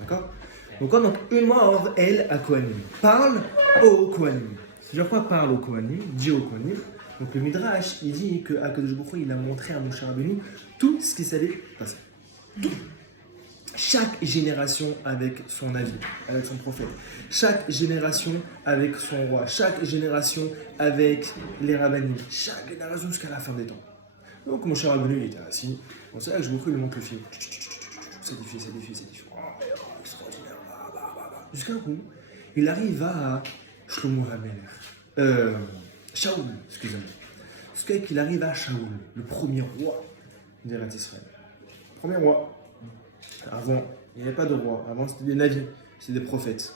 D'accord? Donc, Emor El à Kohanim. Parle aux Kohanim. C'est-à-dire quoi parle aux Kohanim? Dit aux Kohanim. Donc, le Midrash, il dit que Akadosh Baruch Hu, il a montré à Moshe Rabbeinu tout ce qui s'allait passer. Tout. Chaque génération avec son avis, avec son prophète. Chaque génération avec son roi. Chaque génération avec les rabbinim. Chaque génération jusqu'à la fin des temps. Donc, Moshe Rabbeinu, il était assis. Donc, c'est là que je lui montre le film. C'est difficile. Oh, extraordinaire. Jusqu'à un coup, il arrive à Shlomo HaMelech. Shaoul, excusez-moi. Jusqu'à qu'il arrive à Shaoul, le premier roi d'Eretz Israël. Premier roi. Avant, il n'y avait pas de roi. Avant, c'était des navis, c'était des prophètes.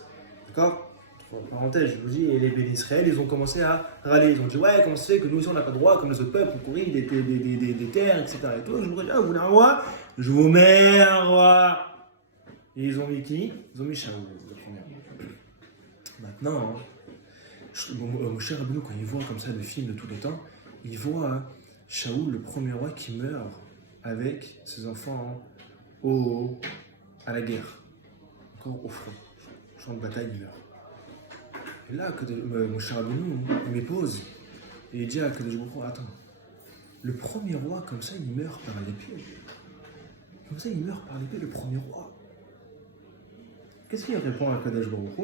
D'accord? Entre parenthèses, je vous dis, et les bénis Israël, ils ont commencé à râler. Ils ont dit, ouais, comment ça se fait que nous aussi, on n'a pas de roi, comme les autres peuples, on courit des terres, etc. Et tout. Je vous dis, ah, vous voulez un roi? Je vous mets un roi. Et ils ont mis qui? Ils ont mis Shaoul, le premier. Maintenant, Moshe Rabbeinu, quand il voit comme ça le film de tous les temps, il voit Shaoul, le premier roi, qui meurt avec ses enfants à la guerre, encore au front, champ de bataille, il meurt. Et là, Moshe Rabbeinu, il me pose et il dit à Kadosh Baruch Hu, attends, le premier roi, comme ça, il meurt par l'épée. Comme ça, il meurt par l'épée, le premier roi. Qu'est-ce qu'il répond à Kadosh Baruch Hu?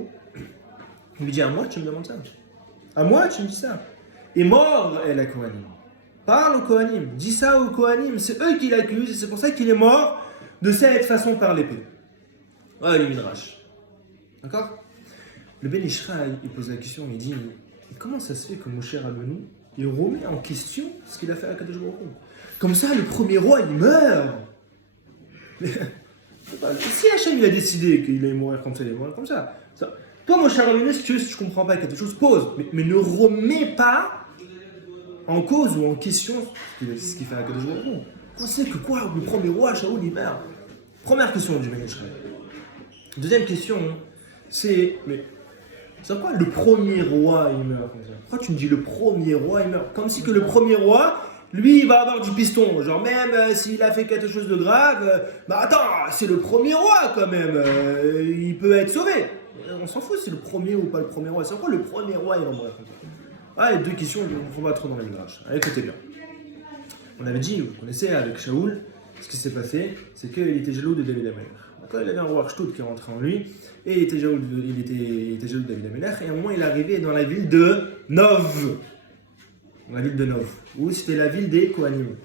Il lui dit, à moi, tu me demandes ça? À moi, tu me dis ça? Et mort est la Kohanim. Parle aux Kohanim, dis ça aux Kohanim, c'est eux qui l'accusent et c'est pour ça qu'il est mort de cette façon par l'épée. Ouais, le Midrash. D'accord? Le Ben Ishraï, il pose la question, il dit, comment ça se fait que Moshe Rabbeinu, il remet en question ce qu'il a fait à Kadosh Baruch Hu? Comme ça, le premier roi, il meurt. Si Hachem, il a décidé qu'il allait mourir comme ça, il allait mourir comme ça. Toi, Moshe Rabbeinu, si tu comprends pas quelque chose, pose. Mais ne remets pas en cause ou en question ce qu'il fait à Kadosh Baruch Hu. On sait que quoi, le premier roi, Shaoul, il meurt. Première question du Ben Ishraï. Deuxième question, c'est quoi le premier roi, il meurt comme ça? Pourquoi tu me dis le premier roi, il meurt? Comme si que le premier roi, lui, il va avoir du piston. Genre même s'il a fait quelque chose de grave, bah attends, c'est le premier roi quand même. Il peut être sauvé. On s'en fout si c'est le premier ou pas le premier roi. C'est quoi le premier roi, il va mourir comme ça? Ah, les deux questions, on ne va pas trop dans les Midrash. Allez, écoutez bien. On avait dit, vous connaissez, avec Shaoul, ce qui s'est passé, c'est qu'il était jaloux de David HaMelech. D'accord, il avait un roi Shtout qui est rentré en lui, et il était jaloux de David HaMelech, et à un moment, il est arrivé dans la ville de Nov. Dans la ville de Nov, où c'était la ville des Kohanim.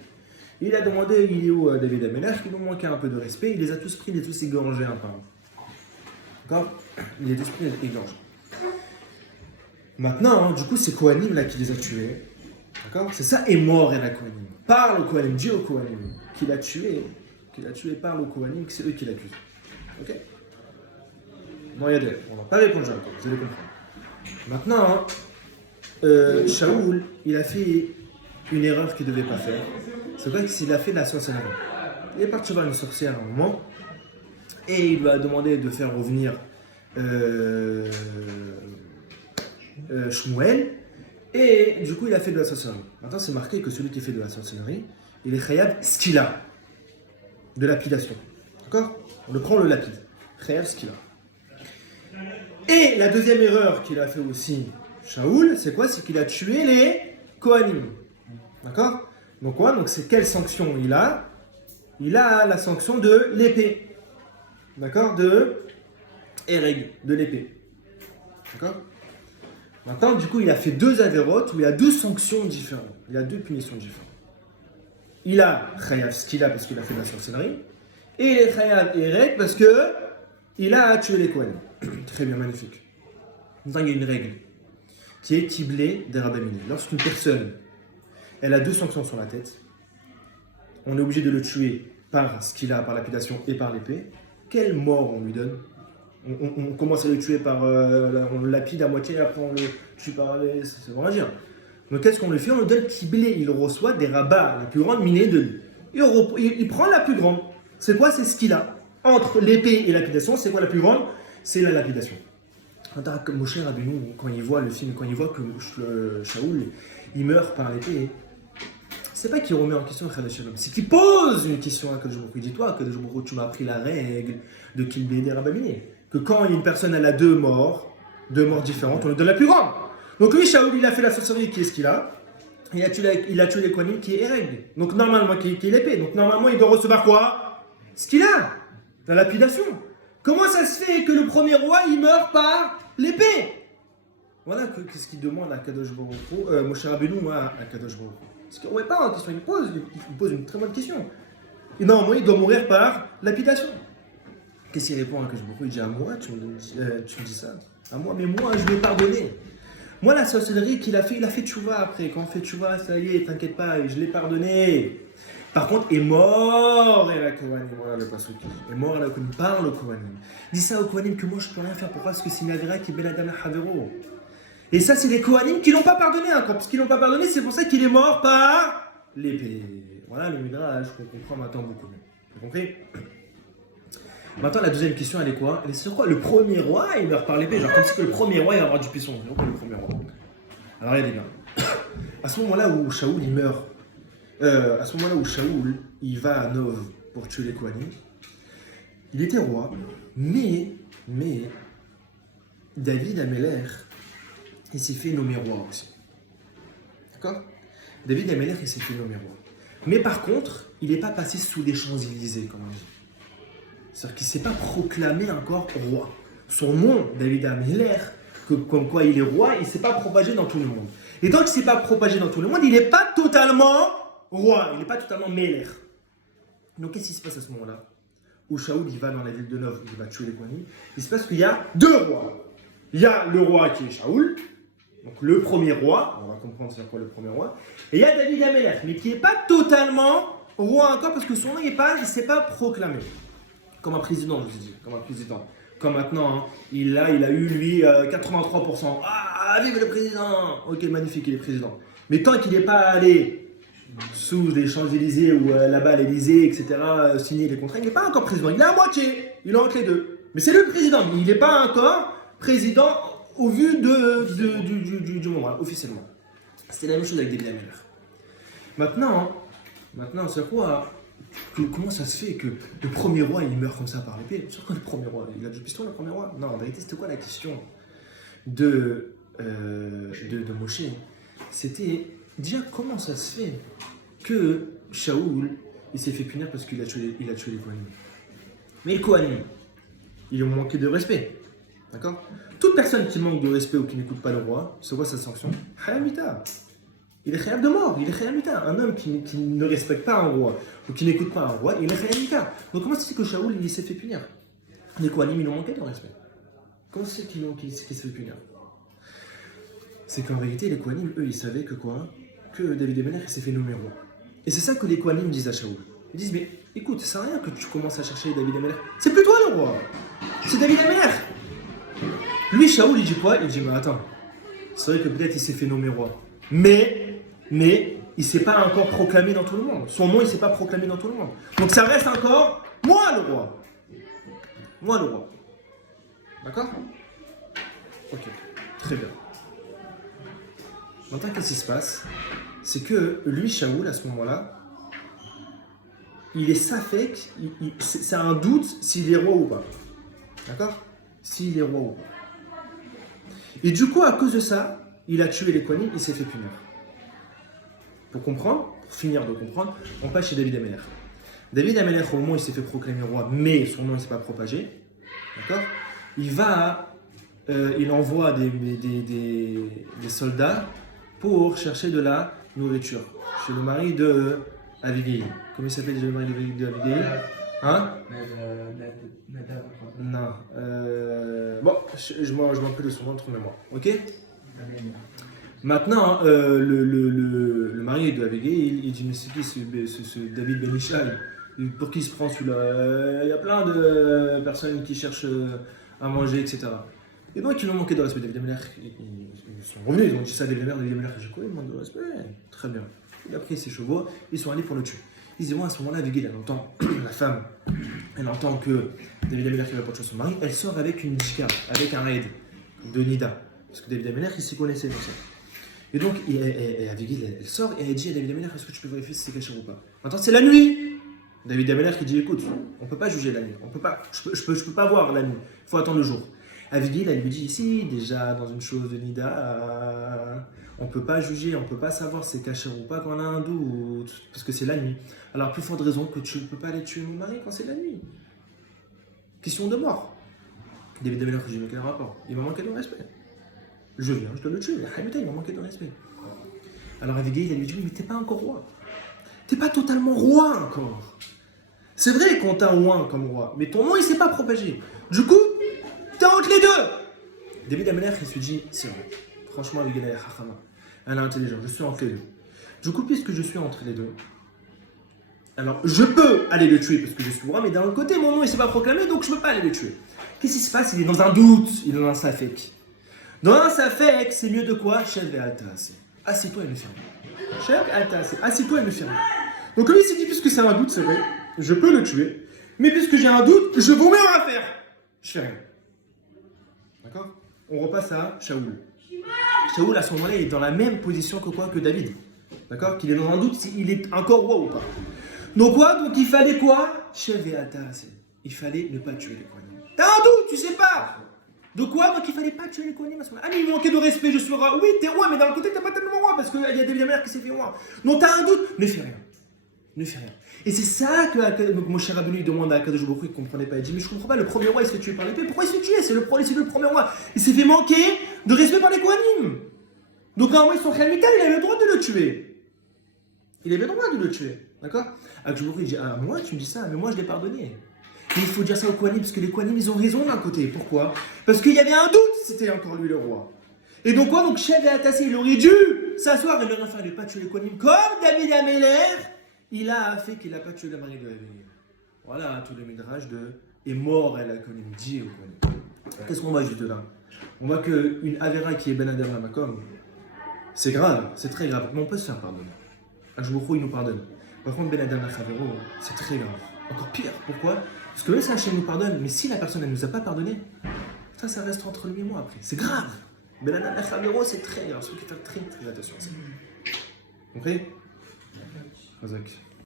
Il a demandé, il est où David HaMelech, il lui manquait un peu de respect, il les a tous pris, il les a tous égorgés un par un. D'accord? Il les a tous pris, il les a égorgés. Maintenant, du coup, c'est Kohanim là qui les a tués. D'accord? C'est ça, et mort et la Kohanim. Parle au Kohanim, dis au Kohanim qu'il a tué, parle au Kohanim, que c'est eux qui l'accusent. Ok? Bon, regardez, on va pas répondre encore, vous allez comprendre. Maintenant, Shaoul, il a fait une erreur qu'il ne devait pas faire. C'est vrai qu'il a fait de la sorcellerie. Il est parti voir une sorcière à un moment, et il lui a demandé de faire revenir Shmuel, et du coup il a fait de la sorcellerie. Maintenant c'est marqué que celui qui fait de la sorcellerie, il est Chayav Skila, de lapidation. D'accord? On le prend le lapide. Chayav Skila. Et la deuxième erreur qu'il a fait aussi, Shaoul, c'est quoi? C'est qu'il a tué les Kohanim. D'accord? Donc quoi? Donc c'est quelle sanction il a? Il a la sanction de l'épée. D'accord? De Ereg, de l'épée. D'accord? Maintenant, du coup, il a fait deux avérotes où il a deux sanctions différentes. Il a deux punitions différentes. Il a Chayav Skila parce qu'il a fait de la sorcellerie. Et il est Chayav Ereg parce qu'il a tué les Kohanim. Très bien, magnifique. Maintenant, il y a une règle qui est Tiblé des Rabbanim. Lorsqu'une personne, elle a deux sanctions sur la tête, on est obligé de le tuer par Skila, par lapidation et par l'épée. Quelle mort on lui donne? On commence à le tuer par... on le lapide à moitié, après on le tue par... C'est vraiment dire. Donc qu'est-ce qu'on lui fait? On lui donne Tiblé. Il reçoit des rabats, la plus grande minée de lui. Il prend la plus grande. C'est quoi? C'est ce qu'il a. Entre l'épée et la lapidation, c'est quoi la plus grande? C'est la lapidation. Moshe Rabbeinu, quand il voit le film, quand il voit que Shaoul, il meurt par l'épée, c'est pas qu'il remet en question Khaled Shalom, c'est qu'il pose une question à Kadosh Baruch Hu. Il dit, toi, Kadosh Baruch Hu, tu m'as appris la règle de Kilbédé Rabaminé, que quand une personne elle a deux morts différentes, on lui donne la plus grande. Donc lui, Shaoul, il a fait la sorcellerie, qui est ce qu'il a? Il a tué les Kohanim, qui est règle. Donc normalement, qui est l'épée. Donc normalement, il doit recevoir quoi? Ce qu'il a, la lapidation. Comment ça se fait que le premier roi, il meurt par l'épée? Voilà ce qu'il demande à Kadosh Baruch Hu, Moshe Rabbeinu à Kadosh Baruch Hu. Parce qu'il ne remet pas en question, il pose une très bonne question. Et normalement, il doit mourir par lapidation. Qu'est-ce qu'il répond à Kadosh Baruch Hu? Il dit, à moi, tu me dis ça? À moi, mais moi, je lui ai pardonné. Moi, la sorcellerie qu'il a fait tchouva après. Quand on fait tchouva, ça y est, t'inquiète pas, je l'ai pardonné. Par contre, est mort et la Kohanim. Voilà le passage. Est mort et la Kohanim. Parle au Kohanim. Dis ça au Kohanim que moi, je peux rien faire. Pourquoi? Parce que c'est Navira qui est Beladam Havero. Et ça, c'est les Kohanim qui l'ont pas pardonné encore. Parce qu'ils l'ont pas pardonné, c'est pour ça qu'il est mort par l'épée. Voilà le Midrash qu'on comprend maintenant beaucoup mieux. Vous comprenez? Maintenant, la deuxième question, elle est quoi? Elle est sur quoi? Le premier roi, il meurt par l'épée. Genre, comme si que le premier roi, il va avoir du puissant. C'est quoi le premier roi? Alors, regardez bien. À ce moment-là où Shaoul, il meurt, à ce moment-là où Shaoul, il va à Nov pour tuer les Kohanim, il était roi, mais David Améler, il s'est fait nommer roi aussi. D'accord? David Améler, il s'est fait nommer roi. Mais par contre, il n'est pas passé sous les Champs-Élysées, comme on dit. C'est-à-dire qu'il ne s'est pas proclamé encore roi. Son nom, David Améler, comme quoi il est roi, il ne s'est pas propagé dans tout le monde. Et tant qu'il ne s'est pas propagé dans tout le monde, il n'est pas totalement roi, il n'est pas totalement Méler. Donc qu'est-ce qui se passe à ce moment-là? Où Shaoul, il va dans la ville de Nov, il va tuer les Kohanim. Il se passe qu'il y a deux rois. Il y a le roi qui est Shaoul, donc le premier roi, on va comprendre c'est quoi le premier roi. Et il y a David Améler, mais qui n'est pas totalement roi encore, parce que son nom, il ne s'est pas proclamé. Comme un président, je vous dis, comme un président. Comme maintenant, hein, il a eu, lui, 83%. Ah, vive le président! Ok, magnifique, il est président. Mais tant qu'il n'est pas allé sous les Champs-Élysées ou là-bas à l'Élysée, etc., signer les contrats, il n'est pas encore président. Il est à moitié, il est entre les deux. Mais c'est le président, il n'est pas encore président au vu du moment, hein, officiellement. C'était la même chose avec David Améler. Maintenant, c'est quoi? Comment ça se fait que le premier roi il meurt comme ça par l'épée? Sur quoi le premier roi? Il a du piston le premier roi? Non, en vérité, c'était quoi la question de Moshe? C'était déjà comment ça se fait que Shaoul il s'est fait punir parce qu'il a tué les Kohanim. Mais les Kohanim, ils ont manqué de respect. D'accord? Toute personne qui manque de respect ou qui n'écoute pas le roi, c'est quoi sa sanction? Hayamita. Il est khayab de mort, il est khayamita. Un homme qui ne respecte pas un roi ou qui n'écoute pas un roi, il est khayamita. Donc comment c'est que Shaoul il s'est fait punir? Les Kohanim ils ont manqué de respect. Comment c'est qu'il s'est fait punir? C'est qu'en vérité les Kohanim eux ils savaient que quoi? Que David Améler il s'est fait nommer roi. Et c'est ça que les Kohanim disent à Shaoul. Ils disent mais écoute, ça sert à rien que tu commences à chercher David Améler. C'est plus toi le roi, c'est David Améler. Lui Shaoul il dit quoi? Il dit mais attends, c'est vrai que peut-être il s'est fait nommer roi. Mais il ne s'est pas encore proclamé dans tout le monde. Son nom, il ne s'est pas proclamé dans tout le monde. Donc ça reste encore moi le roi. Moi le roi. D'accord? Ok, très bien. Maintenant, qu'est-ce qui se passe? C'est que lui, Shaoul, à ce moment-là, il est safek, c'est un doute s'il est roi ou pas. D'accord? S'il est roi ou pas. Et du coup, à cause de ça, il a tué les Kohanim, il s'est fait punir. Pour comprendre, pour finir de comprendre, on passe chez David Améler. David Améler, au moment où il s'est fait proclamer roi, mais son nom ne s'est pas propagé, d'accord? Il envoie des soldats pour chercher de la nourriture chez le mari de Abigail. Comment il s'appelle déjà le mari de Abigail? Hein? Non. Bon, je m'en rappelle de son nom, trouvez-moi. Ok? Maintenant, le mari de Abigail, il dit mais c'est qui ce David Ben Ishal? Pour qui il se prend celui-là? Il y a plein de personnes qui cherchent à manger, etc. Et donc, ils ont manqué de respect. David Améler, ils sont revenus, ils ont dit ça à David Améler, j'ai quoi? Il manque de respect. Très bien. Il a pris ses chevaux, ils sont allés pour le tuer. Ils disent, moi, à ce moment-là, Abigail, elle entend, la femme, elle entend que David Améler qui va pas de son mari, elle sort avec une djika, avec un raid de Nida. Parce que David Améler, il s'y connaissait dans ça. Et donc, Abigail, elle sort et elle dit à David Améler, est-ce que tu peux vérifier si c'est caché ou pas? Maintenant, c'est la nuit. David Améler qui dit, écoute, on ne peut pas juger la nuit. Je peux pas voir la nuit. Il faut attendre le jour. Abigail, elle lui dit, ici, déjà, dans une chose de Nida, on ne peut pas juger, on ne peut pas savoir si c'est caché ou pas quand on a un doute, parce que c'est la nuit. Alors, plus forte raison que tu ne peux pas aller tuer mon mari quand c'est la nuit. Question de mort. David Améler qui dit, mais quel rapport? Il m'a manqué de respect. Je viens, je dois le tuer. Il m'a manqué de respect. Alors Abigail, elle lui dit, mais t'es pas encore roi. T'es pas totalement roi encore. C'est vrai qu'on t'a oint comme roi, mais ton nom il s'est pas propagé. Du coup, t'es entre les deux. David Améler, il se dit, c'est vrai. Franchement, Abigail, elle est intelligente, je suis entre les deux. Du coup, puisque je suis entre les deux, alors je peux aller le tuer parce que je suis roi, mais d'un autre côté, mon nom il s'est pas proclamé, donc je peux pas aller le tuer. Qu'est-ce qui se passe? Il est dans un doute, il est dans un safek. Dans un safek, c'est mieux de quoi? Chef et Altas. Assieds-toi et me ferme. Chef et Altas, assieds-toi et me ferme. Donc lui il s'est dit, puisque c'est un doute, c'est vrai, je peux le tuer, mais puisque j'ai un doute, je vous mets en affaire. Je fais rien. D'accord? On repasse à Shaoul. Shaoul, à ce moment-là, il est dans la même position que quoi? Que David. D'accord? Qu'il est dans un doute s'il est encore roi ou pas. Donc quoi? Donc il fallait quoi? Chef et Altas. Il fallait ne pas tuer les Kohanim. T'as un doute, tu sais pas. De quoi? Donc il fallait pas tuer les Kohanim. Ah mais il manquait de respect, je suis roi. Oui, t'es roi, mais d'un côté, t'es pas tellement roi, parce qu'il y a des Améler qui s'est fait roi. Donc t'as un doute, ne fais rien. Ne fais rien. Et c'est ça que Moshe Rabbeinu demande à Akadosh Baruch Hu, il ne comprenait pas. Il dit, mais je ne comprends pas, le premier roi il se fait tuer par l'épée. Pourquoi il se fait tuer? C'est le premier roi. Il s'est fait manquer de respect par les Kohanim. Donc normalement, ils sont Khalmital, il avait le droit de le tuer. Il avait le droit de le tuer. D'accord? Akadosh Baruch Hu, il dit, ah moi tu me dis ça, mais moi je l'ai pardonné. Mais il faut dire ça aux Kohanim, parce que les Kohanim ils ont raison d'un côté. Pourquoi? Parce qu'il y avait un doute, c'était encore lui le roi. Et donc quoi? Donc Chef et Atassé, il aurait dû s'asseoir et leur enfin ne pas tuer les Kohanim comme David Améler. Il a fait qu'il n'a pas tué le mari de Abigail. Voilà tout le midrash de est mort elle a connu dit ou connu. Qu'est-ce qu'on voit juste là? On voit qu'une Avera qui est Ben Adam Makom, c'est grave, c'est très grave, mais on peut se faire pardonner. Ajbourou il nous pardonne. Par contre Ben Adam Chavero, c'est très grave. Encore pire, pourquoi? Parce que le Hachem nous pardonne, mais si la personne ne nous a pas pardonné, ça reste entre lui et moi après. C'est grave. Ben Adam Chavero, c'est très grave. Il faut faire très attention à ça. Vous comprenez? Razak.